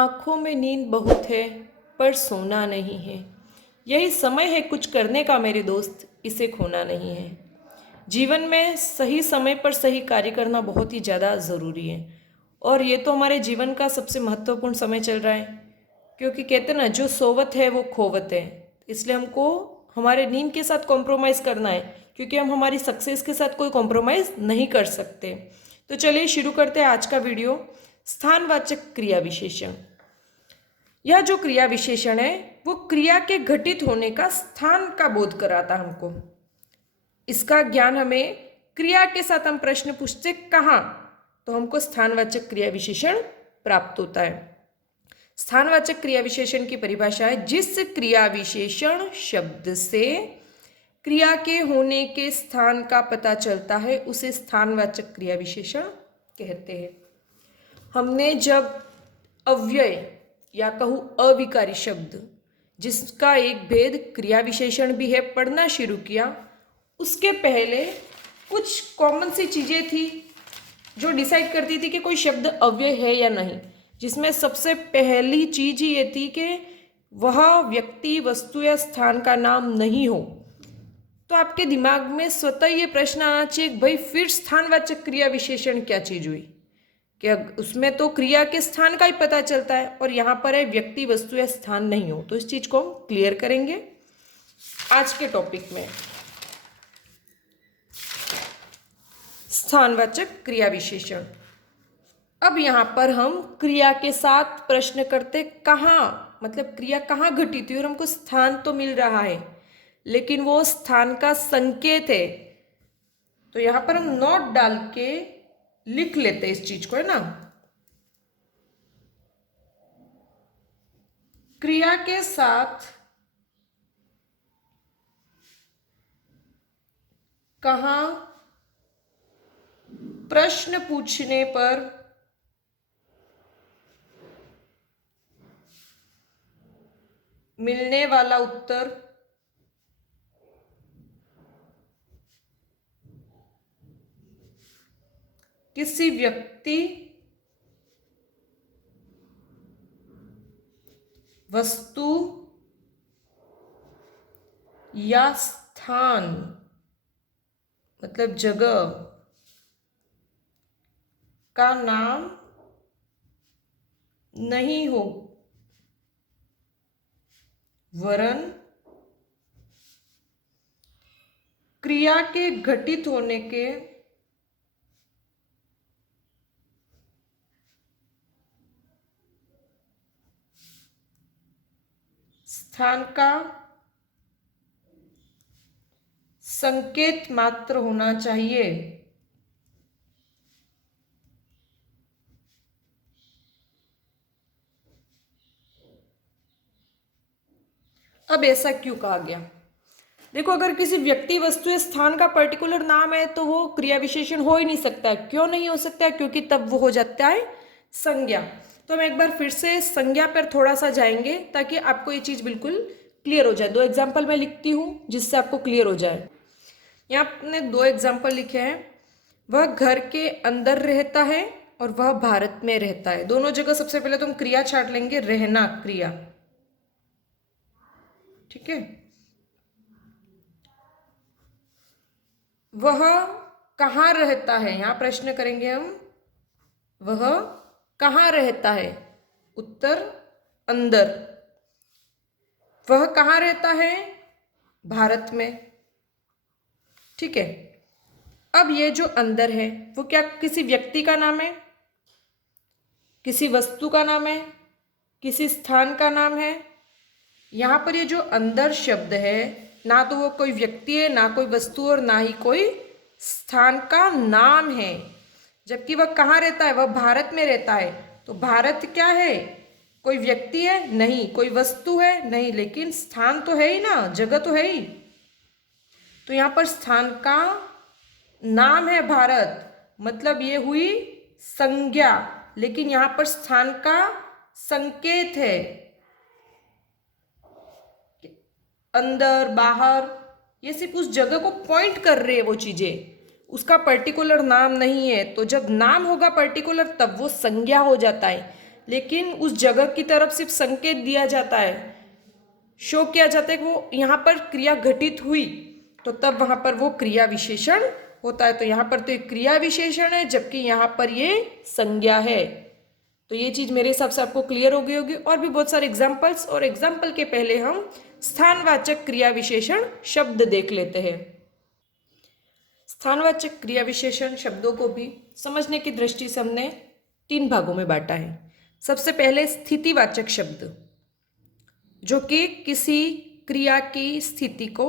आँखों में नींद बहुत है पर सोना नहीं है। यही समय है कुछ करने का मेरे दोस्त, इसे खोना नहीं है। जीवन में सही समय पर सही कार्य करना बहुत ही ज़्यादा ज़रूरी है। और ये तो हमारे जीवन का सबसे महत्वपूर्ण समय चल रहा है, क्योंकि कहते हैं ना, जो सोवत है वो खोवत है। इसलिए हमको हमारे नींद के साथ कॉम्प्रोमाइज़ करना है, क्योंकि हम हमारी सक्सेस के साथ कोई कॉम्प्रोमाइज़ नहीं कर सकते। तो चलिए शुरू करते हैं आज का वीडियो। स्थानवाचक क्रिया विशेषण। यह जो क्रिया विशेषण है वो क्रिया के घटित होने का स्थान का बोध कराता हमको। इसका ज्ञान हमें क्रिया के साथ हम प्रश्न पूछते कहाँ, तो हमको स्थानवाचक क्रिया विशेषण प्राप्त होता है। स्थानवाचक क्रिया विशेषण की परिभाषा है, जिस क्रिया विशेषण शब्द से क्रिया के होने के स्थान का पता चलता है उसे स्थानवाचक क्रिया विशेषण कहते हैं। हमने जब अव्यय या कहूँ अविकारी शब्द, जिसका एक भेद क्रिया विशेषण भी है, पढ़ना शुरू किया, उसके पहले कुछ कॉमन सी चीज़ें थी जो डिसाइड करती थी कि कोई शब्द अव्यय है या नहीं। जिसमें सबसे पहली चीज़ ही ये थी कि वह व्यक्ति, वस्तु या स्थान का नाम नहीं हो। तो आपके दिमाग में स्वतः ये प्रश्न आना चाहिए, भाई फिर स्थानवाचक क्रिया विशेषण क्या चीज़ हुई? कि उसमें तो क्रिया के स्थान का ही पता चलता है और यहाँ पर है व्यक्ति, वस्तु या स्थान नहीं हो। तो इस चीज़ को हम क्लियर करेंगे आज के टॉपिक में। स्थानवाचक क्रिया विशेषण। अब यहाँ पर हम क्रिया के साथ प्रश्न करते कहाँ, मतलब क्रिया कहाँ घटित हुई और हमको स्थान तो मिल रहा है, लेकिन वो स्थान का संकेत है। तो यहाँ पर हम नोट डाल के लिख लेते हैं इस चीज को, है ना। क्रिया के साथ कहाँ प्रश्न पूछने पर मिलने वाला उत्तर किसी व्यक्ति, वस्तु या स्थान, मतलब जगह का नाम नहीं हो, वरन क्रिया के घटित होने के स्थान का संकेत मात्र होना चाहिए। अब ऐसा क्यों कहा गया? देखो, अगर किसी व्यक्ति, वस्तु या स्थान का पर्टिकुलर नाम है तो वो क्रिया विशेषण हो ही नहीं सकता। क्यों नहीं हो सकता? क्योंकि तब वो हो जाता है संज्ञा। तो हम एक बार फिर से संज्ञा पर थोड़ा सा जाएंगे ताकि आपको ये चीज़ बिल्कुल क्लियर हो जाए। दो एग्जाम्पल मैं लिखती हूँ जिससे आपको क्लियर हो जाए। यहाँ आपने दो एग्जाम्पल लिखे हैं। वह घर के अंदर रहता है और वह भारत में रहता है। दोनों जगह सबसे पहले तो हम क्रिया छाट लेंगे, रहना क्रिया, ठीक है। वह कहाँ रहता है, यहाँ प्रश्न करेंगे हम, वह कहाँ रहता है? उत्तर अंदर। वह कहाँ रहता है? भारत में, ठीक है। अब ये जो अंदर है वो क्या किसी व्यक्ति का नाम है, किसी वस्तु का नाम है, किसी स्थान का नाम है? यहाँ पर ये जो अंदर शब्द है, ना तो वो कोई व्यक्ति है, ना कोई वस्तु और ना ही कोई स्थान का नाम है। जबकि वह कहाँ रहता है? वह भारत में रहता है। तो भारत क्या है? कोई व्यक्ति है? नहीं। कोई वस्तु है? नहीं। लेकिन स्थान तो है ही ना, जगह तो है ही। तो यहाँ पर स्थान का नाम है भारत, मतलब ये हुई संज्ञा, लेकिन यहाँ पर स्थान का संकेत है। अंदर, बाहर, ये सिर्फ उस जगह को पॉइंट कर रहे हैं वो चीजें, उसका पर्टिकुलर नाम नहीं है। तो जब नाम होगा पर्टिकुलर तब वो संज्ञा हो जाता है। लेकिन उस जगह की तरफ सिर्फ संकेत दिया जाता है, शो किया जाता है कि वो यहाँ पर क्रिया घटित हुई, तो तब वहाँ पर वो क्रिया विशेषण होता है। तो यहाँ पर तो एक क्रिया विशेषण है, जबकि यहाँ पर ये संज्ञा है। तो ये चीज़ मेरे हिसाब से आपको क्लियर हो गई होगी। और भी बहुत सारे एग्जाम्पल्स, और एग्जाम्पल के पहले हम स्थानवाचक क्रिया विशेषण शब्द देख लेते हैं। स्थानवाचक क्रिया विशेषण शब्दों को भी समझने की दृष्टि से हमने 3 भागों में बांटा है। सबसे पहले स्थितिवाचक शब्द, जो कि किसी क्रिया की स्थिति को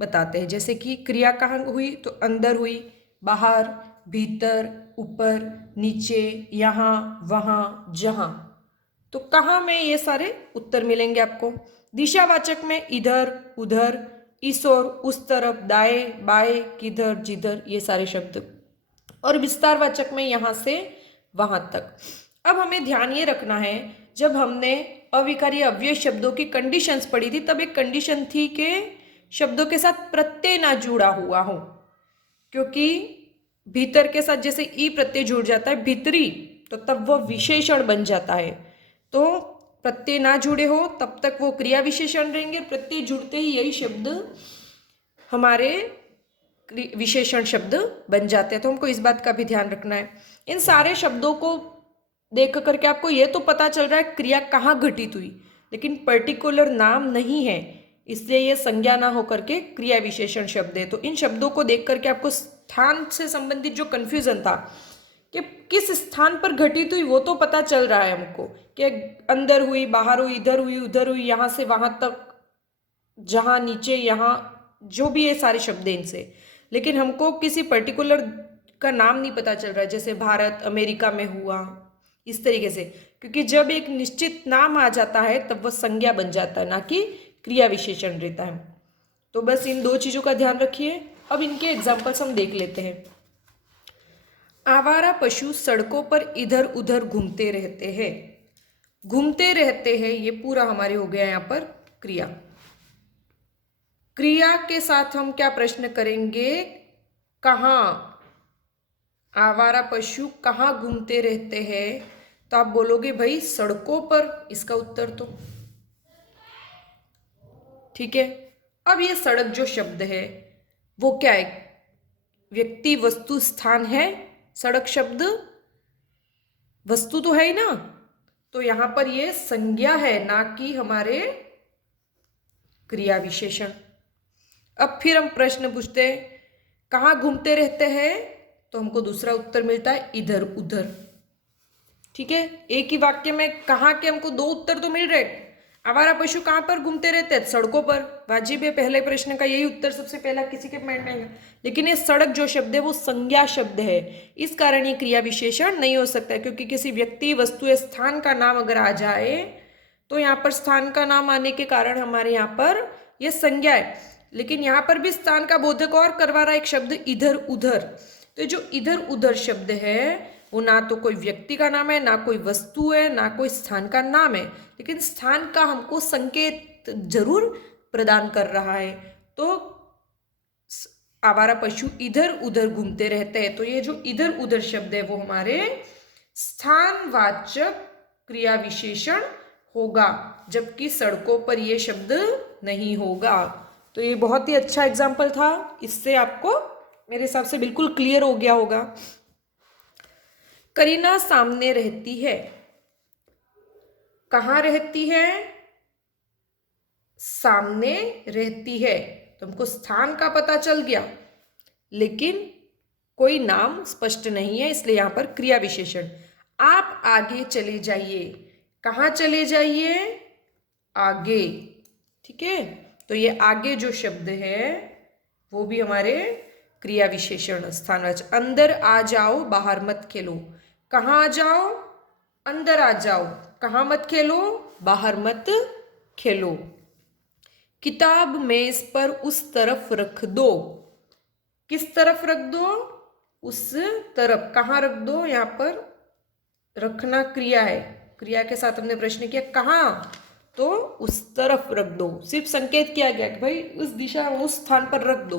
बताते हैं। जैसे कि क्रिया कहाँ हुई, तो अंदर हुई, बाहर, भीतर, ऊपर, नीचे, यहाँ, वहाँ, जहाँ। तो कहाँ में ये सारे उत्तर मिलेंगे आपको। दिशावाचक में इधर, उधर, इस ओर, उस तरफ, दाएं, बाएं, किधर, जिधर, ये सारे शब्द। और विस्तारवाचक में यहाँ से वहाँ तक। अब हमें ध्यान ये रखना है, जब हमने अविकारी अव्यय शब्दों की कंडीशंस पढ़ी थी, तब एक कंडीशन थी कि शब्दों के साथ प्रत्यय ना जुड़ा हुआ हो, क्योंकि भीतर के साथ जैसे ई प्रत्यय जुड़ जाता है भीतरी, तो तब वो विशेषण बन जाता है। तो प्रत्यय ना जुड़े हो तब तक वो क्रिया विशेषण रहेंगे, प्रत्यय जुड़ते ही यही शब्द हमारे विशेषण शब्द बन जाते हैं। तो हमको इस बात का भी ध्यान रखना है। इन सारे शब्दों को देख करके आपको ये तो पता चल रहा है क्रिया कहाँ घटित हुई, लेकिन पर्टिकुलर नाम नहीं है, इसलिए ये संज्ञा ना होकर के क्रिया विशेषण शब्द है। तो इन शब्दों को देख करके आपको स्थान से संबंधित जो कन्फ्यूजन था कि किस स्थान पर घटित हुई, वो तो पता चल रहा है हमको कि अंदर हुई, बाहर हुई, इधर हुई, उधर हुई, यहाँ से वहाँ तक, जहाँ, नीचे, यहाँ, जो भी ये सारे शब्द हैं इनसे। लेकिन हमको किसी पर्टिकुलर का नाम नहीं पता चल रहा है, जैसे भारत अमेरिका में हुआ, इस तरीके से। क्योंकि जब एक निश्चित नाम आ जाता है तब वह संज्ञा बन जाता है, ना कि क्रिया विशेषण रहता है। तो बस इन 2 चीज़ों का ध्यान रखिए। अब इनके एग्जाम्पल्स हम देख लेते हैं। आवारा पशु सड़कों पर इधर उधर घूमते रहते हैं। घूमते रहते हैं, ये पूरा हमारे हो गया यहाँ पर क्रिया। क्रिया के साथ हम क्या प्रश्न करेंगे, कहाँ आवारा पशु कहाँ घूमते रहते हैं, तो आप बोलोगे भाई सड़कों पर, इसका उत्तर तो ठीक है। अब ये सड़क जो शब्द है वो क्या है, व्यक्ति, वस्तु, स्थान है। सड़क शब्द वस्तु तो है ही ना, तो यहां पर ये संज्ञा है, ना कि हमारे क्रिया विशेषण। अब फिर हम प्रश्न पूछते हैं, कहाँ घूमते रहते हैं, तो हमको दूसरा उत्तर मिलता है इधर उधर। ठीक है, एक ही वाक्य में कहाँ के हमको 2 उत्तर तो मिल रहे। आवारा पशु कहाँ पर घूमते रहते हैं, सड़कों पर, वाजिब है, पहले प्रश्न का यही उत्तर सबसे पहला किसी के माइंड में आएगा। लेकिन ये सड़क जो शब्द है वो संज्ञा शब्द है, इस कारण ये क्रिया विशेषण नहीं हो सकता है, क्योंकि किसी व्यक्ति, वस्तु या स्थान का नाम अगर आ जाए तो यहाँ पर स्थान का नाम आने के कारण हमारे यहाँ पर यह संज्ञा है। लेकिन यहाँ पर भी स्थान का बोधक और करवा रहा है एक शब्द इधर उधर। तो जो इधर उधर शब्द है वो ना तो कोई व्यक्ति का नाम है, ना कोई वस्तु है, ना कोई स्थान का नाम है, लेकिन स्थान का हमको संकेत जरूर प्रदान कर रहा है। तो आवारा पशु इधर उधर घूमते रहते हैं, तो ये जो इधर उधर शब्द है वो हमारे स्थानवाचक क्रिया विशेषण होगा, जबकि सड़कों पर ये शब्द नहीं होगा। तो ये बहुत ही अच्छा एग्जाम्पल था, इससे आपको मेरे हिसाब से बिल्कुल क्लियर हो गया होगा। करीना सामने रहती है, कहाँ रहती है, सामने रहती है, तो हमको स्थान का पता चल गया, लेकिन कोई नाम स्पष्ट नहीं है, इसलिए यहां पर क्रिया विशेषण। आप आगे चले जाइए, कहाँ चले जाइए, आगे। ठीक है, तो ये आगे जो शब्द है वो भी हमारे क्रिया विशेषण स्थानवाचक। अंदर आ जाओ, बाहर मत खेलो। कहाँ आ जाओ, अंदर आ जाओ, कहाँ मत खेलो, बाहर मत खेलो। किताब मेज पर उस तरफ रख दो, किस तरफ रख दो, उस तरफ। कहाँ रख दो, यहाँ पर रखना क्रिया है, क्रिया के साथ हमने प्रश्न किया कहाँ, तो उस तरफ रख दो। सिर्फ संकेत किया गया कि भाई उस दिशा, उस स्थान पर रख दो,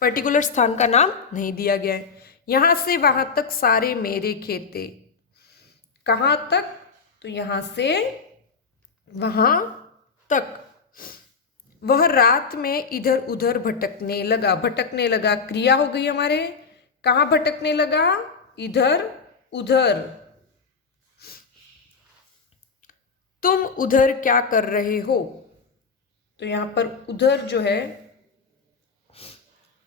पर्टिकुलर स्थान का नाम नहीं दिया गया है। यहां से वहां तक सारे मेरे खेते, कहाँ तक, तो यहाँ से वहाँ तक। वह रात में इधर उधर भटकने लगा। भटकने लगा क्रिया हो गई हमारे। कहाँ भटकने लगा? इधर उधर। तुम उधर क्या कर रहे हो? तो यहाँ पर उधर जो है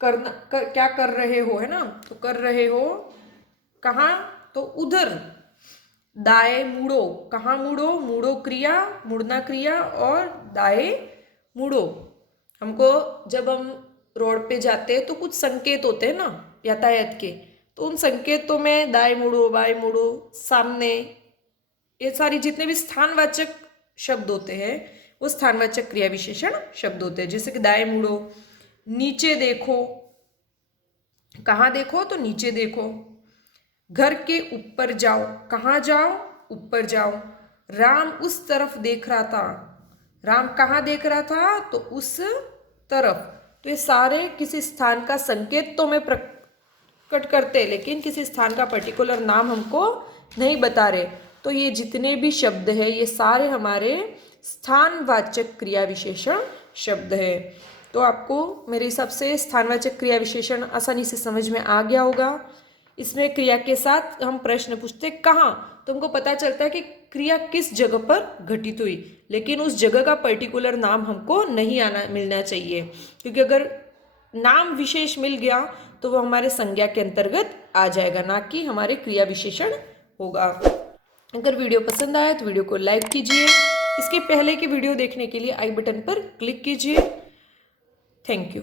क्या कर रहे हो है ना, तो कर रहे हो कहाँ? तो उधर। दाएं मुड़ो। कहाँ मुड़ो? मुड़ो क्रिया, मुड़ना क्रिया, और दाएं मुड़ो। हमको जब हम रोड पे जाते हैं तो कुछ संकेत होते हैं ना यातायात के, तो उन संकेतों में दाएं मुड़ो, बाएं मुड़ो, सामने, ये सारी जितने भी स्थानवाचक शब्द होते हैं वो स्थानवाचक क्रिया विशेषण शब्द होते हैं। जैसे कि दाएं मुड़ो, नीचे देखो। कहाँ देखो? तो नीचे देखो। घर के ऊपर जाओ। कहाँ जाओ? ऊपर जाओ। राम उस तरफ देख रहा था। राम कहाँ देख रहा था? तो उस तरफ। तो ये सारे किसी स्थान का संकेत तो मैं प्रकट करते, लेकिन किसी स्थान का पर्टिकुलर नाम हमको नहीं बता रहे। तो ये जितने भी शब्द है ये सारे हमारे स्थानवाचक क्रिया विशेषण शब्द है। तो आपको मेरे हिसाब से स्थानवाचक क्रिया विशेषण आसानी से समझ में आ गया होगा। इसमें क्रिया के साथ हम प्रश्न पूछते कहाँ, तो हमको पता चलता है कि क्रिया किस जगह पर घटित हुई, लेकिन उस जगह का पर्टिकुलर नाम हमको नहीं मिलना चाहिए, क्योंकि अगर नाम विशेष मिल गया तो वो हमारे संज्ञा के अंतर्गत आ जाएगा, ना कि हमारे क्रिया विशेषण होगा। अगर वीडियो पसंद आया तो वीडियो को लाइक कीजिए। इसके पहले के वीडियो देखने के लिए आई बटन पर क्लिक कीजिए। Thank you.